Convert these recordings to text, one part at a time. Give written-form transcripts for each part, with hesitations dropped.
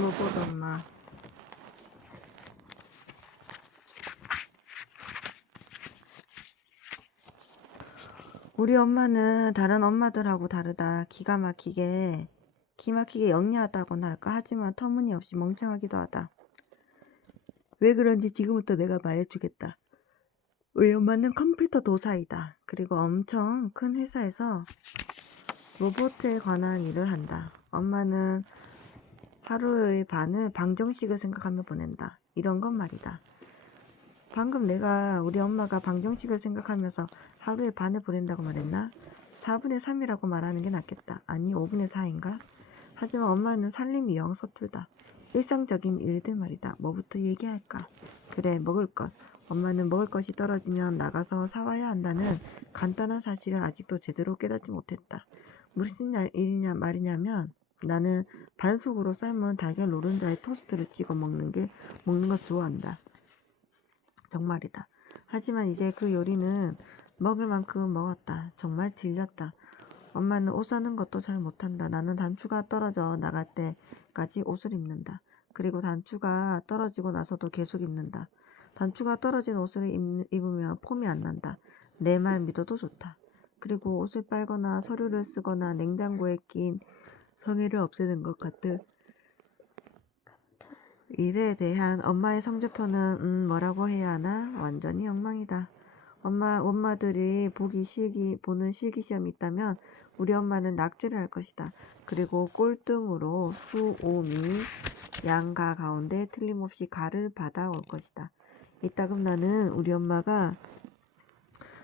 로봇 엄마. 우리 엄마는 다른 엄마들하고 다르다. 기가 막히게 영리하다고나 할까? 하지만 터무니없이 멍청하기도 하다. 왜 그런지 지금부터 내가 말해주겠다. 우리 엄마는 컴퓨터 도사이다. 그리고 엄청 큰 회사에서 로봇에 관한 일을 한다. 엄마는 하루의 반을 방정식을 생각하며 보낸다. 이런 건 말이다. 방금 내가 우리 엄마가 방정식을 생각하면서 하루의 반을 보낸다고 말했나? 4분의 3이라고 말하는 게 낫겠다. 아니 5분의 4인가? 하지만 엄마는 살림이 영 서툴다. 일상적인 일들 말이다. 뭐부터 얘기할까? 그래, 먹을 것. 엄마는 먹을 것이 떨어지면 나가서 사와야 한다는 간단한 사실을 아직도 제대로 깨닫지 못했다. 무슨 일이냐 말이냐면 나는 반숙으로 삶은 달걀 노른자에 토스트를 찍어 먹는 것을 좋아한다. 정말이다. 하지만 이제 그 요리는 먹을 만큼 먹었다. 정말 질렸다. 엄마는 옷 사는 것도 잘 못한다. 나는 단추가 떨어져 나갈 때까지 옷을 입는다. 그리고 단추가 떨어지고 나서도 계속 입는다. 단추가 떨어진 옷을 입으면 폼이 안 난다. 내 말 믿어도 좋다. 그리고 옷을 빨거나 서류를 쓰거나 냉장고에 낀 성의를 없애는 것 같은 일에 대한 엄마의 성적표는 뭐라고 해야 하나? 완전히 엉망이다. 엄마들이 보는 실기시험이 있다면 우리 엄마는 낙제를 할 것이다. 그리고 꼴등으로 수, 오, 미, 양가 가운데 틀림없이 가를 받아올 것이다. 이따금 나는 우리 엄마가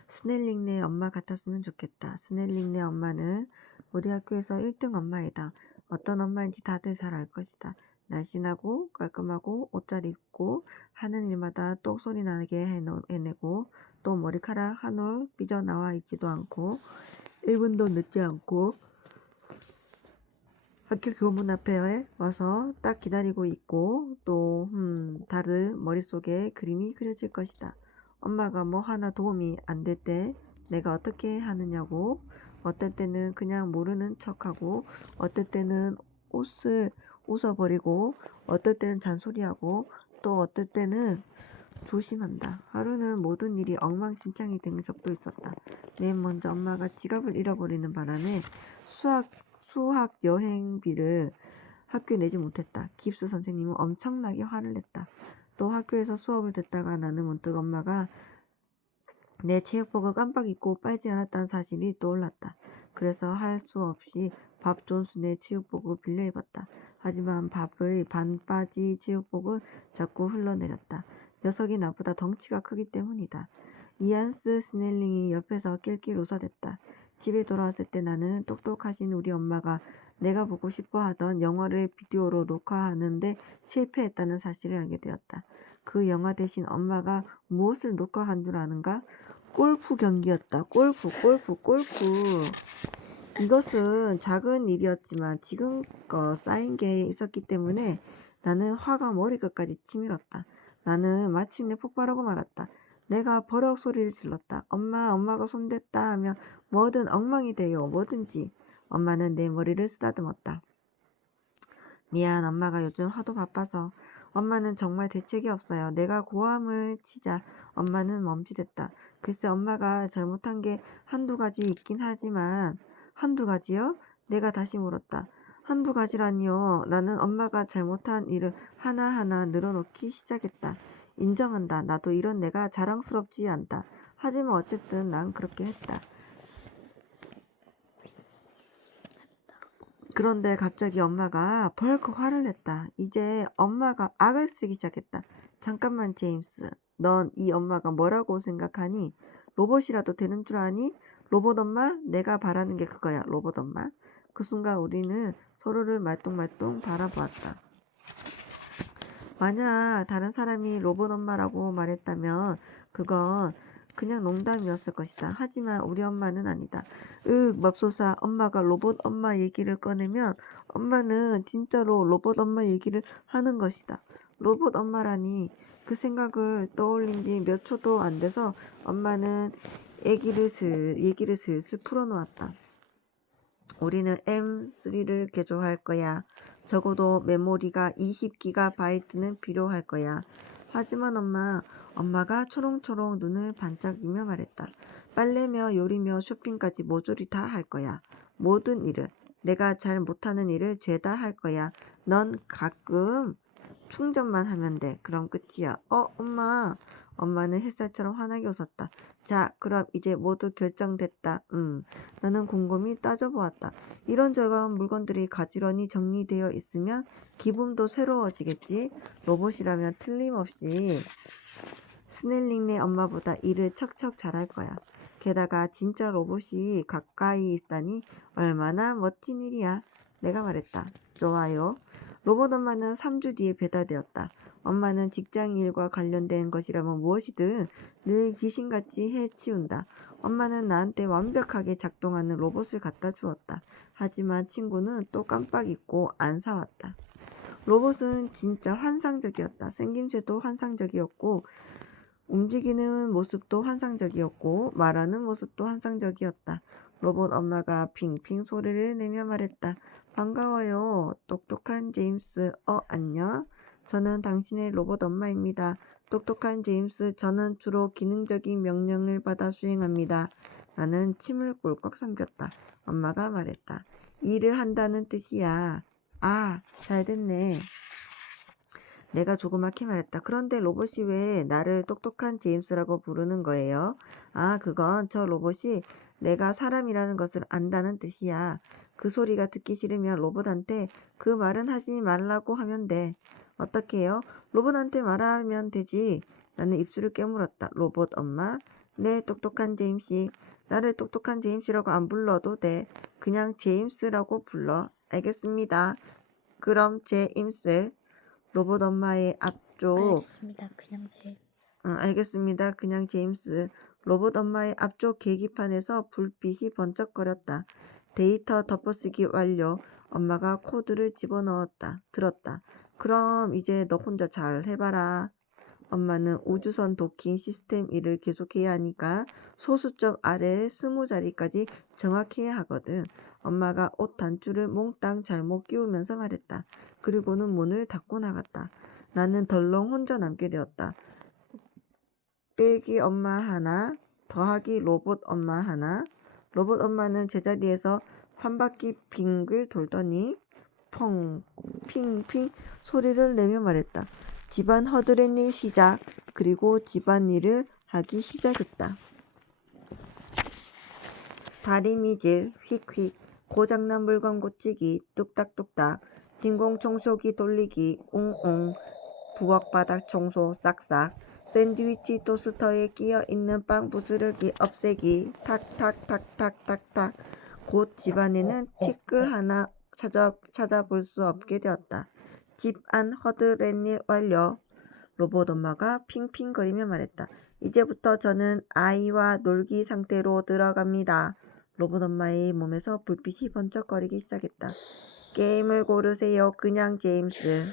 스넬링네 엄마 같았으면 좋겠다. 스넬링네 엄마는 우리 학교에서 1등 엄마이다. 어떤 엄마인지 다들 잘 알 것이다. 날씬하고 깔끔하고 옷 잘 입고 하는 일마다 똑소리 나게 해내고 또 머리카락 한 올 삐져나와 있지도 않고 1분도 늦지 않고 학교 교문 앞에 와서 딱 기다리고 있고 또 다들 머릿속에 그림이 그려질 것이다. 엄마가 뭐 하나 도움이 안 될 때 내가 어떻게 하느냐고. 어떨 때는 그냥 모르는 척하고 어떨 때는 옷을 웃어버리고 어떨 때는 잔소리하고 또 어떨 때는 조심한다. 하루는 모든 일이 엉망진창이 된 적도 있었다. 맨 먼저 엄마가 지갑을 잃어버리는 바람에 수학 여행비를 학교에 내지 못했다. 깁스 선생님은 엄청나게 화를 냈다. 또 학교에서 수업을 듣다가 나는 문득 엄마가 내 체육복을 깜빡 잊고 빨지 않았다는 사실이 떠올랐다. 그래서 할 수 없이 밥 존슨의 체육복을 빌려 입었다. 하지만 밥의 반바지 체육복은 자꾸 흘러내렸다. 녀석이 나보다 덩치가 크기 때문이다. 이안스 스넬링이 옆에서 낄낄 웃어댔다. 집에 돌아왔을 때 나는 똑똑하신 우리 엄마가 내가 보고 싶어 하던 영화를 비디오로 녹화하는데 실패했다는 사실을 알게 되었다. 그 영화 대신 엄마가 무엇을 녹화한 줄 아는가? 골프 경기였다. 골프. 이것은 작은 일이었지만 지금껏 쌓인 게 있었기 때문에 나는 화가 머리끝까지 치밀었다. 나는 마침내 폭발하고 말았다. 내가 버럭 소리를 질렀다. 엄마가 손댔다 하면 뭐든 엉망이 돼요. 뭐든지. 엄마는 내 머리를 쓰다듬었다. 미안, 엄마가 요즘 하도 바빠서. 엄마는 정말 대책이 없어요. 내가 고함을 치자 엄마는 멈칫했다. 글쎄 엄마가 잘못한 게 한두 가지 있긴 하지만 한두 가지요? 내가 다시 물었다. 한두 가지라니요. 나는 엄마가 잘못한 일을 하나하나 늘어놓기 시작했다. 인정한다. 나도 이런 내가 자랑스럽지 않다. 하지만 어쨌든 난 그렇게 했다. 그런데 갑자기 엄마가 벌컥 화를 냈다. 이제 엄마가 악을 쓰기 시작했다. 잠깐만 제임스. 넌 이 엄마가 뭐라고 생각하니? 로봇이라도 되는 줄 아니? 로봇 엄마? 내가 바라는 게 그거야. 로봇 엄마. 그 순간 우리는 서로를 말똥말똥 바라보았다. 만약 다른 사람이 로봇 엄마라고 말했다면 그건 그냥 농담이었을 것이다. 하지만 우리 엄마는 아니다. 맙소사. 엄마가 로봇 엄마 얘기를 꺼내면 엄마는 진짜로 로봇 엄마 얘기를 하는 것이다. 로봇 엄마라니. 그 생각을 떠올린 지 몇 초도 안 돼서 엄마는 얘기를 슬슬 풀어놓았다. 우리는 M3를 개조할 거야. 적어도 메모리가 20GB는 필요할 거야. 하지만 엄마가 초롱초롱 눈을 반짝이며 말했다. 빨래며 요리며 쇼핑까지 모조리 다 할 거야. 모든 일을. 내가 잘 못하는 일을 죄다 할 거야. 넌 가끔 충전만 하면 돼. 그럼 끝이야. 엄마. 엄마는 햇살처럼 환하게 웃었다. 자, 그럼 이제 모두 결정됐다. 나는 곰곰이 따져보았다. 이런저런 물건들이 가지런히 정리되어 있으면 기분도 새로워지겠지. 로봇이라면 틀림없이 스넬링네 엄마보다 일을 척척 잘할 거야. 게다가 진짜 로봇이 가까이 있다니 얼마나 멋진 일이야. 내가 말했다. 좋아요. 로봇 엄마는 3주 뒤에 배달되었다. 엄마는 직장 일과 관련된 것이라면 무엇이든 늘 귀신같이 해치운다. 엄마는 나한테 완벽하게 작동하는 로봇을 갖다 주었다. 하지만 친구는 또 깜빡 잊고 안 사왔다. 로봇은 진짜 환상적이었다. 생김새도 환상적이었고 움직이는 모습도 환상적이었고 말하는 모습도 환상적이었다. 로봇 엄마가 핑핑 소리를 내며 말했다. 반가워요. 똑똑한 제임스. 안녕. 저는 당신의 로봇 엄마입니다. 똑똑한 제임스. 저는 주로 기능적인 명령을 받아 수행합니다. 나는 침을 꿀꺽 삼켰다. 엄마가 말했다. 일을 한다는 뜻이야. 아, 잘 됐네. 내가 조그맣게 말했다. 그런데 로봇이 왜 나를 똑똑한 제임스라고 부르는 거예요? 아, 그건 저 로봇이 내가 사람이라는 것을 안다는 뜻이야. 그 소리가 듣기 싫으면 로봇한테 그 말은 하지 말라고 하면 돼. 어떻게 해요? 로봇한테 말하면 되지. 나는 입술을 깨물었다. 로봇 엄마? 네, 똑똑한 제임스. 나를 똑똑한 제임스라고 안 불러도 돼. 그냥 제임스라고 불러. 알겠습니다. 그럼 제임스. 로봇 엄마의 앞쪽 알겠습니다. 그냥 제 알겠습니다. 그냥 제임스. 로봇 엄마의 앞쪽 계기판에서 불빛이 번쩍거렸다. 데이터 덮어쓰기 완료. 엄마가 코드를 집어넣었다. 들었다. 그럼 이제 너 혼자 잘 해봐라. 엄마는 우주선 도킹 시스템 일을 계속해야 하니까 소수점 아래 20자리까지 정확해야 하거든. 엄마가 옷 단추를 몽땅 잘못 끼우면서 말했다. 그리고는 문을 닫고 나갔다. 나는 덜렁 혼자 남게 되었다. 빼기 엄마 하나, 더하기 로봇 엄마 하나. 로봇 엄마는 제자리에서 한 바퀴 빙글 돌더니 펑, 핑핑 소리를 내며 말했다. 집안 허드렛일 시작. 그리고 집안일을 하기 시작했다. 다리미질, 휙휙, 고장난 물건 고치기, 뚝딱뚝딱, 진공 청소기 돌리기, 웅웅, 부엌 바닥 청소 싹싹, 샌드위치 토스터에 끼어있는 빵 부스러기 없애기, 탁탁탁탁탁탁. 곧 집안에는 티끌 하나 찾아볼 수 없게 되었다. 집안 허드렛일 완료. 로봇 엄마가 핑핑거리며 말했다. 이제부터 저는 아이와 놀기 상태로 들어갑니다. 로봇 엄마의 몸에서 불빛이 번쩍거리기 시작했다. 게임을 고르세요. 그냥 제임스.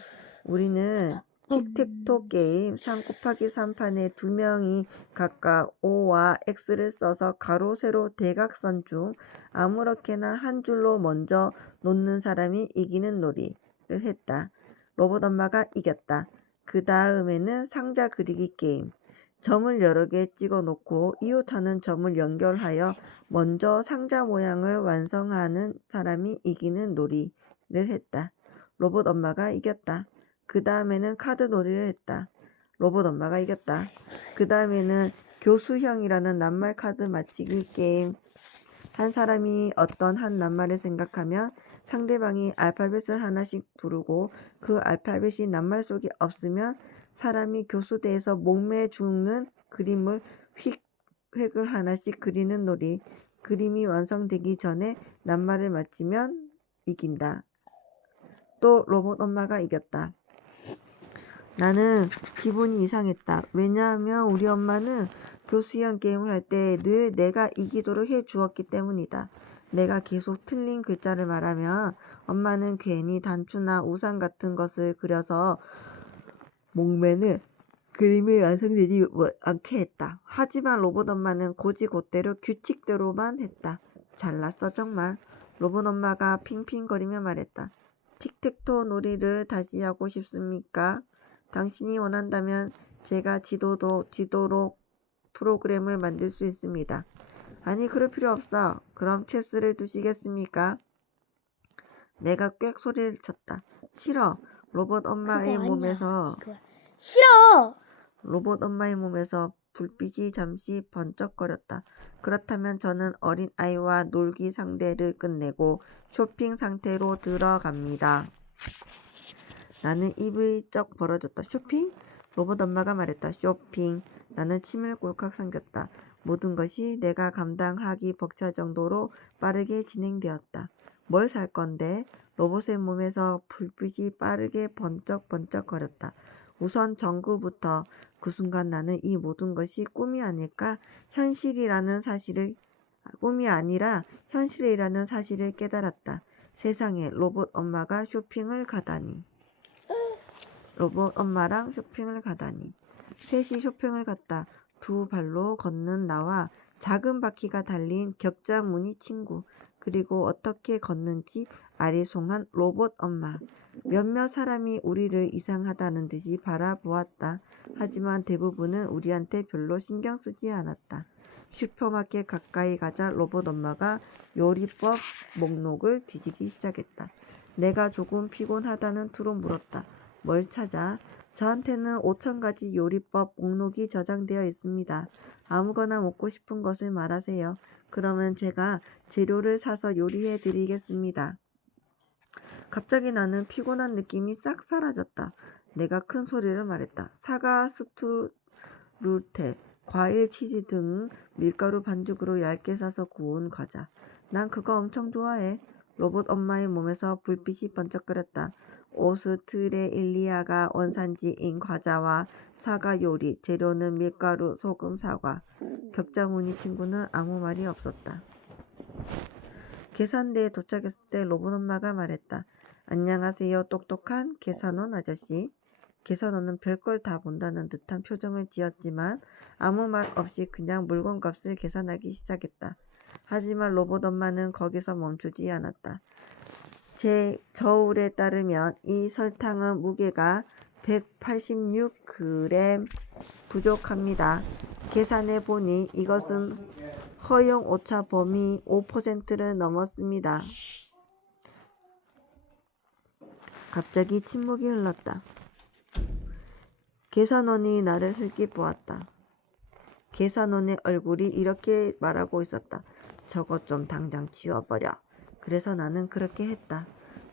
우리는 틱택토 게임 3 곱하기 3판에 2명이 각각 O와 X를 써서 가로 세로 대각선 중 아무렇게나 한 줄로 먼저 놓는 사람이 이기는 놀이를 했다. 로봇 엄마가 이겼다. 그 다음에는 상자 그리기 게임. 점을 여러 개 찍어 놓고 이웃하는 점을 연결하여 먼저 상자 모양을 완성하는 사람이 이기는 놀이를 했다. 로봇 엄마가 이겼다. 그 다음에는 카드 놀이를 했다. 로봇 엄마가 이겼다. 그 다음에는 교수형이라는 낱말 카드 맞히기 게임. 한 사람이 어떤 한 낱말을 생각하면 상대방이 알파벳을 하나씩 부르고 그 알파벳이 낱말 속에 없으면 사람이 교수대에서 목매 죽는 그림을 획을 하나씩 그리는 놀이. 그림이 완성되기 전에 낱말을 맞히면 이긴다. 또 로봇 엄마가 이겼다. 나는 기분이 이상했다. 왜냐하면 우리 엄마는 교수형 게임을 할 때 늘 내가 이기도록 해 주었기 때문이다. 내가 계속 틀린 글자를 말하면 엄마는 괜히 단추나 우산 같은 것을 그려서 목매는 그림이 완성되지 않게 했다. 하지만 로봇 엄마는 고지고대로 규칙대로만 했다. 잘났어 정말. 로봇 엄마가 핑핑거리며 말했다. 틱택토 놀이를 다시 하고 싶습니까? 당신이 원한다면 제가 지도로 프로그램을 만들 수 있습니다. 아니, 그럴 필요 없어. 그럼 체스를 두시겠습니까? 내가 꽥 소리를 쳤다. 싫어. 로봇 그거 엄마의 아니야. 몸에서 이거. 싫어. 로봇 엄마의 몸에서 불빛이 잠시 번쩍거렸다. 그렇다면 저는 어린 아이와 놀기 상대를 끝내고 쇼핑 상태로 들어갑니다. 나는 입이 쩍 벌어졌다. 쇼핑? 로봇 엄마가 말했다. 쇼핑. 나는 침을 꼴깍 삼켰다. 모든 것이 내가 감당하기 벅찰 정도로 빠르게 진행되었다. 뭘 살 건데? 로봇의 몸에서 불빛이 빠르게 번쩍번쩍거렸다. 우선 전구부터. 그 순간 나는 이 모든 것이 꿈이 아닐까? 꿈이 아니라 현실이라는 사실을 깨달았다. 세상에 로봇 엄마가 쇼핑을 가다니. 로봇 엄마랑 쇼핑을 가다니. 셋이 쇼핑을 갔다. 두 발로 걷는 나와 작은 바퀴가 달린 격자 무늬 친구, 그리고 어떻게 걷는지 아리송한 로봇 엄마. 몇몇 사람이 우리를 이상하다는 듯이 바라보았다. 하지만 대부분은 우리한테 별로 신경 쓰지 않았다. 슈퍼마켓 가까이 가자 로봇 엄마가 요리법 목록을 뒤지기 시작했다. 내가 조금 피곤하다는 투로 물었다. 뭘 찾아? 저한테는 5,000가지 요리법 목록이 저장되어 있습니다. 아무거나 먹고 싶은 것을 말하세요. 그러면 제가 재료를 사서 요리해 드리겠습니다. 갑자기 나는 피곤한 느낌이 싹 사라졌다. 내가 큰 소리를 말했다. 사과, 스투르테, 과일, 치즈 등 밀가루 반죽으로 얇게 싸서 구운 과자. 난 그거 엄청 좋아해. 로봇 엄마의 몸에서 불빛이 번쩍거렸다. 오스트레일리아가 원산지인 과자와 사과 요리, 재료는 밀가루, 소금, 사과. 격자무늬 친구는 아무 말이 없었다. 계산대에 도착했을 때 로봇 엄마가 말했다. 안녕하세요, 똑똑한 계산원 아저씨. 계산원은 별걸 다 본다는 듯한 표정을 지었지만 아무 말 없이 그냥 물건값을 계산하기 시작했다. 하지만 로봇 엄마는 거기서 멈추지 않았다. 제 저울에 따르면 이 설탕은 무게가 186g 부족합니다. 계산해 보니 이것은 허용 오차 범위 5%를 넘었습니다. 갑자기 침묵이 흘렀다. 계산원이 나를 흘낏보았다. 계산원의 얼굴이 이렇게 말하고 있었다. 저것 좀 당장 치워버려. 그래서 나는 그렇게 했다.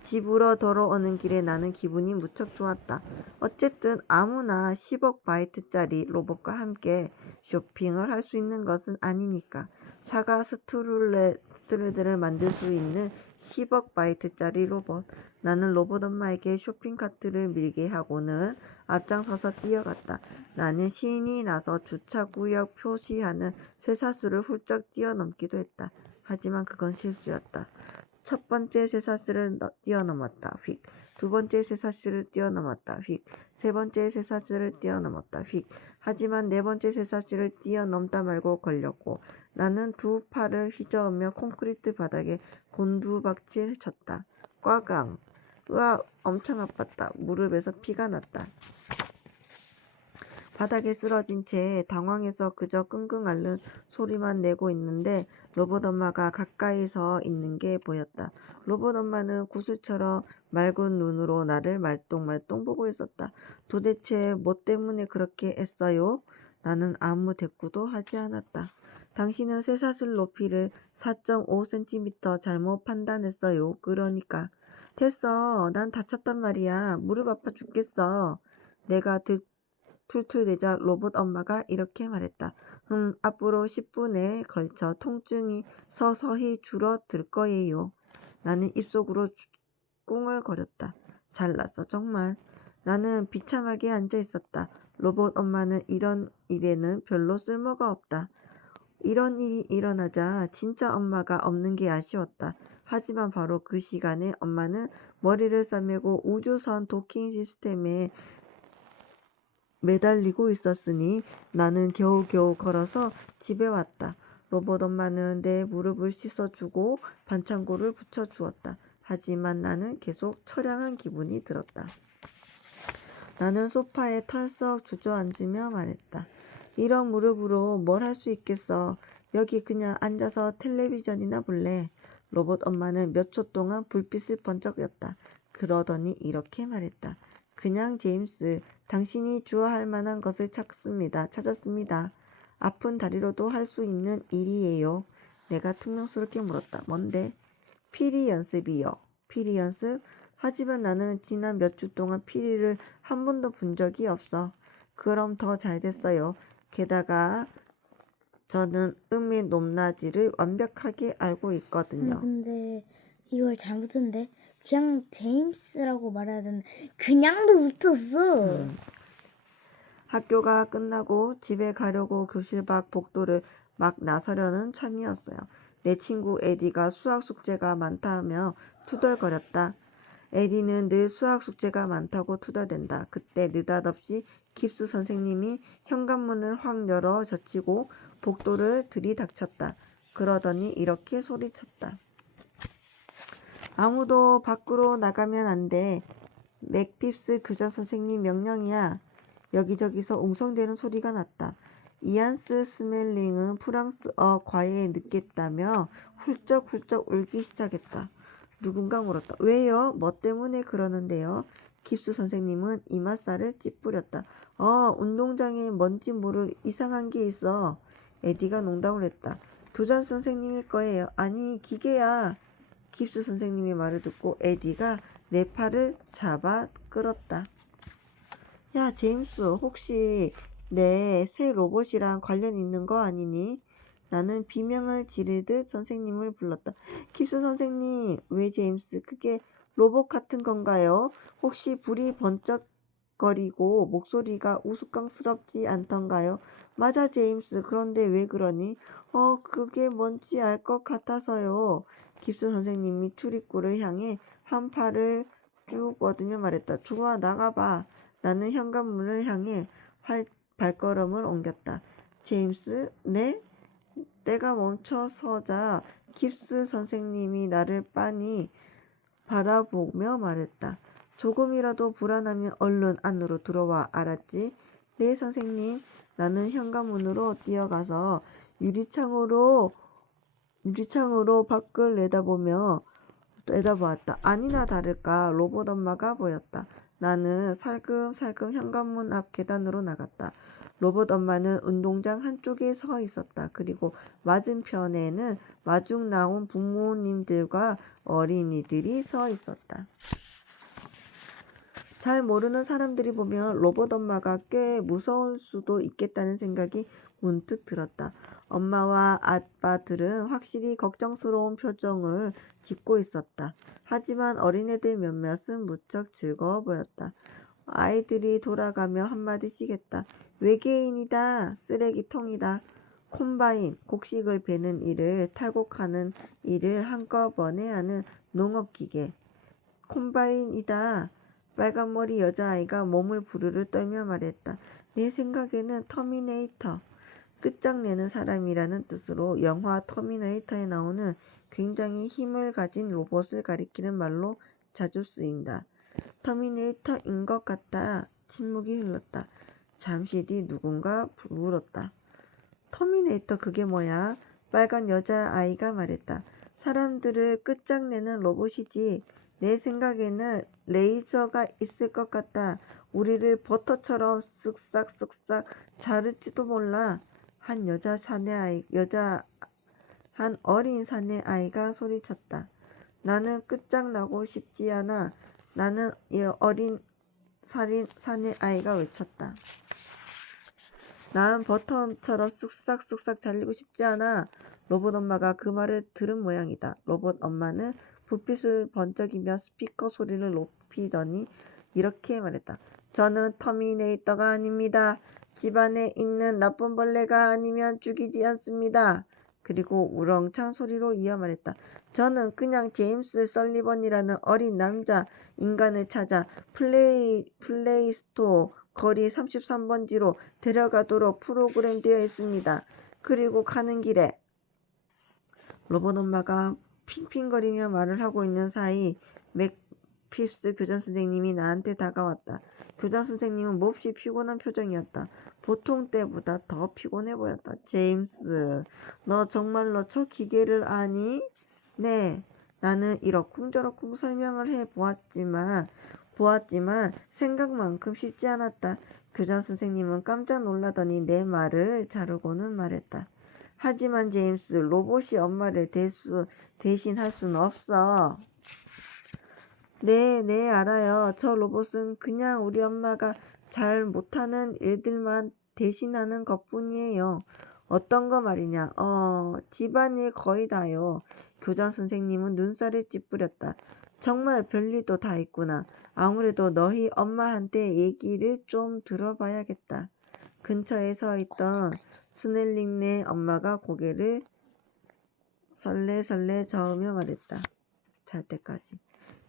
집으로 돌아오는 길에 나는 기분이 무척 좋았다. 어쨌든 아무나 10억 바이트짜리 로봇과 함께 쇼핑을 할 수 있는 것은 아니니까. 사과 스트루들을 만들 수 있는 10억 바이트짜리 로봇. 나는 로봇 엄마에게 쇼핑 카트를 밀게 하고는 앞장서서 뛰어갔다. 나는 신이 나서 주차구역 표시하는 쇠사슬을 훌쩍 뛰어넘기도 했다. 하지만 그건 실수였다. 첫 번째 쇠사슬을 뛰어넘었다. 휙. 두 번째 쇠사슬을 뛰어넘었다. 휙. 세 번째 쇠사슬을 뛰어넘었다. 휙. 하지만 네 번째 쇠사슬을 뛰어넘다 말고 걸렸고 나는 두 팔을 휘저으며 콘크리트 바닥에 곤두박질 쳤다. 꽈강. 으아, 엄청 아팠다. 무릎에서 피가 났다. 바닥에 쓰러진 채 당황해서 그저 끙끙 앓는 소리만 내고 있는데 로봇 엄마가 가까이서 있는 게 보였다. 로봇 엄마는 구슬처럼 맑은 눈으로 나를 말똥말똥 보고 있었다. 도대체 뭐 때문에 그렇게 애써요? 나는 아무 대꾸도 하지 않았다. 당신은 쇠사슬 높이를 4.5cm 잘못 판단했어요. 그러니까. 됐어. 난 다쳤단 말이야. 무릎 아파 죽겠어. 내가 툴툴대자 로봇 엄마가 이렇게 말했다. 앞으로 10분에 걸쳐 통증이 서서히 줄어들 거예요. 나는 입속으로 꿍얼거렸다. 잘났어, 정말. 나는 비참하게 앉아 있었다. 로봇 엄마는 이런 일에는 별로 쓸모가 없다. 이런 일이 일어나자 진짜 엄마가 없는 게 아쉬웠다. 하지만 바로 그 시간에 엄마는 머리를 싸매고 우주선 도킹 시스템에 매달리고 있었으니 나는 겨우겨우 걸어서 집에 왔다. 로봇 엄마는 내 무릎을 씻어주고 반창고를 붙여주었다. 하지만 나는 계속 처량한 기분이 들었다. 나는 소파에 털썩 주저앉으며 말했다. 이런 무릎으로 뭘 할 수 있겠어. 여기 그냥 앉아서 텔레비전이나 볼래. 로봇 엄마는 몇 초 동안 불빛을 번쩍였다. 그러더니 이렇게 말했다. 그냥 제임스, 당신이 좋아할 만한 것을 찾았습니다. 아픈 다리로도 할 수 있는 일이에요. 내가 퉁명스럽게 물었다. 뭔데? 피리 연습이요. 피리 연습? 하지만 나는 지난 몇 주 동안 피리를 한 번도 본 적이 없어. 그럼 더 잘 됐어요. 게다가 저는 음의 높낮이를 완벽하게 알고 있거든요. 근데 이걸 잘못했는데 그냥 제임스라고 말해야 되는데 그냥도 붙었어. 학교가 끝나고 집에 가려고 교실 밖 복도를 막 나서려는 참이었어요. 내 친구 에디가 수학 숙제가 많다며 투덜거렸다. 에디는 늘 수학 숙제가 많다고 투덜댄다. 그때 느닷없이 깁스 선생님이 현관문을 확 열어 젖히고 복도를 들이닥쳤다. 그러더니 이렇게 소리쳤다. 아무도 밖으로 나가면 안 돼. 맥핍스 교장 선생님 명령이야. 여기저기서 웅성대는 소리가 났다. 이안스 스멜링은 프랑스어 과외에 늦겠다며 훌쩍훌쩍 울기 시작했다. 누군가 물었다. 왜요? 뭐 때문에 그러는데요? 깁스 선생님은 이마살을 찌푸렸다. 운동장에 먼지 모를 이상한 게 있어. 에디가 농담을 했다. 교장 선생님일 거예요. 아니, 기계야. 깁스 선생님의 말을 듣고 에디가 내 팔을 잡아 끌었다. 야, 제임스, 혹시 내 새 로봇이랑 관련 있는 거 아니니? 나는 비명을 지르듯 선생님을 불렀다. 깁스 선생님, 왜 제임스? 그게 로봇 같은 건가요? 혹시 불이 번쩍거리고 목소리가 우스꽝스럽지 않던가요? 맞아, 제임스. 그런데 왜 그러니? 그게 뭔지 알 것 같아서요. 깁스 선생님이 출입구를 향해 한 팔을 쭉 뻗으며 말했다. 좋아, 나가봐. 나는 현관문을 향해 발걸음을 옮겼다. 제임스, 네? 내가 멈춰서자 깁스 선생님이 나를 빤히 바라보며 말했다. 조금이라도 불안하면 얼른 안으로 들어와, 알았지? 네, 선생님. 나는 현관문으로 뛰어가서 유리창으로 밖을 내다보았다. 아니나 다를까 로봇 엄마가 보였다. 나는 살금살금 현관문 앞 계단으로 나갔다. 로봇 엄마는 운동장 한쪽에 서 있었다. 그리고 맞은편에는 마중 나온 부모님들과 어린이들이 서 있었다. 잘 모르는 사람들이 보면 로봇 엄마가 꽤 무서울 수도 있겠다는 생각이 문득 들었다. 엄마와 아빠들은 확실히 걱정스러운 표정을 짓고 있었다. 하지만 어린애들 몇몇은 무척 즐거워 보였다. 아이들이 돌아가며 한마디씩 했다. 외계인이다. 쓰레기통이다. 콤바인, 곡식을 베는 일을 탈곡하는 일을 한꺼번에 하는 농업기계. 콤바인이다. 빨간머리 여자아이가 몸을 부르르 떨며 말했다. 내 생각에는 터미네이터, 끝장내는 사람이라는 뜻으로 영화 터미네이터에 나오는 굉장히 힘을 가진 로봇을 가리키는 말로 자주 쓰인다. 터미네이터인 것 같다. 침묵이 흘렀다. 잠시 뒤 누군가 물었다. 터미네이터 그게 뭐야? 빨간 여자아이가 말했다. 사람들을 끝장내는 로봇이지. 내 생각에는 레이저가 있을 것 같다. 우리를 버터처럼 쓱싹쓱싹 자를지도 몰라. 한 어린 사내 아이가 소리쳤다. 나는 끝장나고 싶지 않아. 나는 어린 사내 아이가 외쳤다. 난 버터처럼 쓱싹쓱싹 잘리고 싶지 않아. 로봇 엄마가 그 말을 들은 모양이다. 로봇 엄마는 불빛을 번쩍이며 스피커 소리를 높이더니 이렇게 말했다. 저는 터미네이터가 아닙니다. 집안에 있는 나쁜 벌레가 아니면 죽이지 않습니다. 그리고 우렁찬 소리로 이어 말했다. 저는 그냥 제임스 설리번이라는 어린 남자 인간을 찾아 플레이스토어 거리 33번지로 데려가도록 프로그램되어 있습니다. 그리고 가는 길에 로봇 엄마가 핑핑거리며 말을 하고 있는 사이 맥피스 교장 선생님이 나한테 다가왔다. 교장 선생님은 몹시 피곤한 표정이었다. 보통 때보다 더 피곤해 보였다. 제임스, 너 정말로 저 기계를 아니? 네, 나는 이러쿵저러쿵 설명을 해 보았지만 생각만큼 쉽지 않았다. 교장 선생님은 깜짝 놀라더니 내 말을 자르고는 말했다. 하지만 제임스, 로봇이 엄마를 대신할 수는 없어. 네, 알아요. 저 로봇은 그냥 우리 엄마가 잘 못하는 일들만 대신하는 것뿐이에요. 어떤 거 말이냐? 집안일 거의 다요. 교장 선생님은 눈살을 찌푸렸다. 정말 별일도 다 있구나. 아무래도 너희 엄마한테 얘기를 좀 들어봐야겠다. 근처에 서 있던 스넬링네 엄마가 고개를 설레설레 저으며 말했다. 잘 때까지.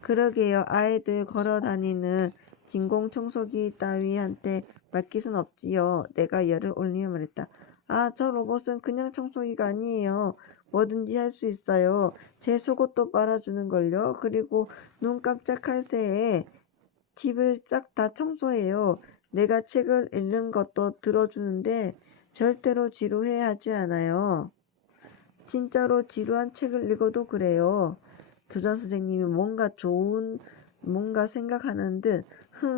그러게요. 아이들 걸어다니는 진공청소기 따위한테 맡길 순 없지요. 내가 열을 올리며 말했다. 아, 저 로봇은 그냥 청소기가 아니에요. 뭐든지 할 수 있어요. 제 속옷도 빨아주는걸요. 그리고 눈 깜짝할 새에 집을 싹 다 청소해요. 내가 책을 읽는 것도 들어주는데 절대로 지루해하지 않아요. 진짜로 지루한 책을 읽어도 그래요. 교장 선생님이 뭔가 생각하는 듯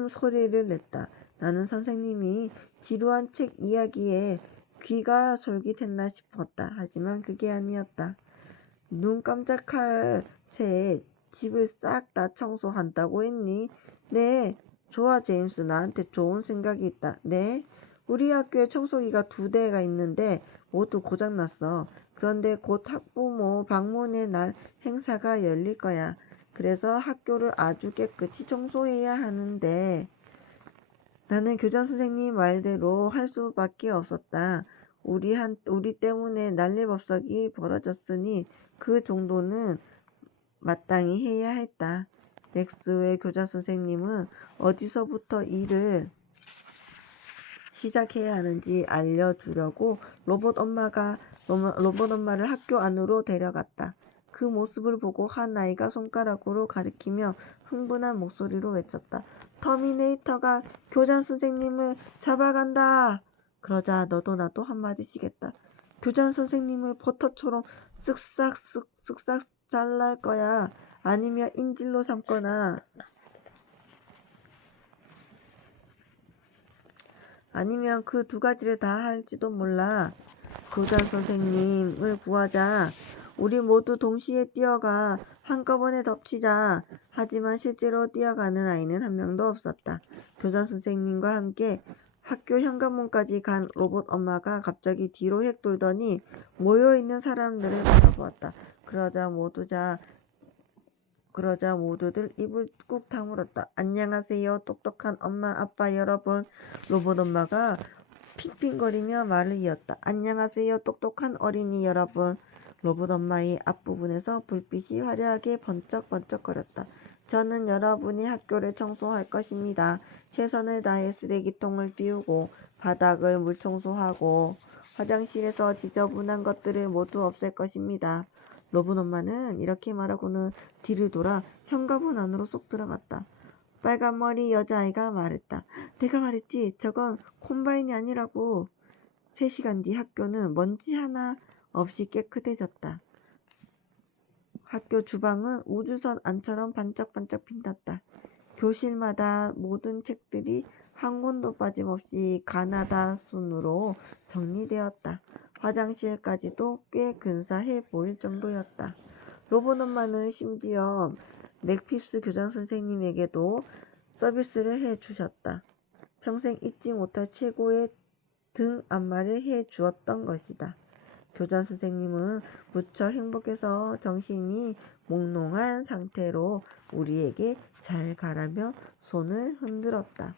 소리를 냈다. 나는 선생님이 지루한 책 이야기에 귀가 솔깃했나 싶었다. 하지만 그게 아니었다. 눈 깜짝할 새에 집을 싹 다 청소한다고 했니? 네. 좋아, 제임스. 나한테 좋은 생각이 있다. 네. 우리 학교에 청소기가 2대가 있는데 모두 고장났어. 그런데 곧 학부모 방문의 날 행사가 열릴 거야. 그래서 학교를 아주 깨끗이 청소해야 하는데 나는 교장 선생님 말대로 할 수밖에 없었다. 우리 때문에 난리법석이 벌어졌으니 그 정도는 마땅히 해야 했다. 맥스웰 교장 선생님은 어디서부터 일을 시작해야 하는지 알려주려고 로봇 엄마를 학교 안으로 데려갔다. 그 모습을 보고 한 아이가 손가락으로 가리키며 흥분한 목소리로 외쳤다. 터미네이터가 교장 선생님을 잡아간다. 그러자 너도 나도 한마디씩 했다. 교장 선생님을 버터처럼 쓱싹 잘랄 거야. 아니면 인질로 삼거나 아니면 그 2가지를 다 할지도 몰라. 교장 선생님을 구하자. 우리 모두 동시에 뛰어가 한꺼번에 덮치자. 하지만 실제로 뛰어가는 아이는 한 명도 없었다. 교장 선생님과 함께 학교 현관문까지 간 로봇 엄마가 갑자기 뒤로 획 돌더니 모여있는 사람들을 바라보았다. 그러자 모두들 입을 꾹 다물었다. 안녕하세요, 똑똑한 엄마, 아빠 여러분. 로봇 엄마가 핑핑거리며 말을 이었다. 안녕하세요, 똑똑한 어린이 여러분. 로봇 엄마의 앞부분에서 불빛이 화려하게 번쩍번쩍거렸다. 저는 여러분이 학교를 청소할 것입니다. 최선을 다해 쓰레기통을 비우고 바닥을 물청소하고 화장실에서 지저분한 것들을 모두 없앨 것입니다. 로봇 엄마는 이렇게 말하고는 뒤를 돌아 현관문 안으로 쏙 들어갔다. 빨간 머리 여자아이가 말했다. 내가 말했지. 저건 콤바인이 아니라고. 3시간 뒤 학교는 먼지 하나 없이 깨끗해졌다. 학교 주방은 우주선 안처럼 반짝반짝 빛났다. 교실마다 모든 책들이 한 권도 빠짐없이 가나다 순으로 정리되었다. 화장실까지도 꽤 근사해 보일 정도였다. 로봇 엄마는 심지어 맥피스 교장 선생님에게도 서비스를 해 주셨다. 평생 잊지 못할 최고의 등 안마를 해 주었던 것이다. 교장 선생님은 무척 행복해서 정신이 몽롱한 상태로 우리에게 잘 가라며 손을 흔들었다.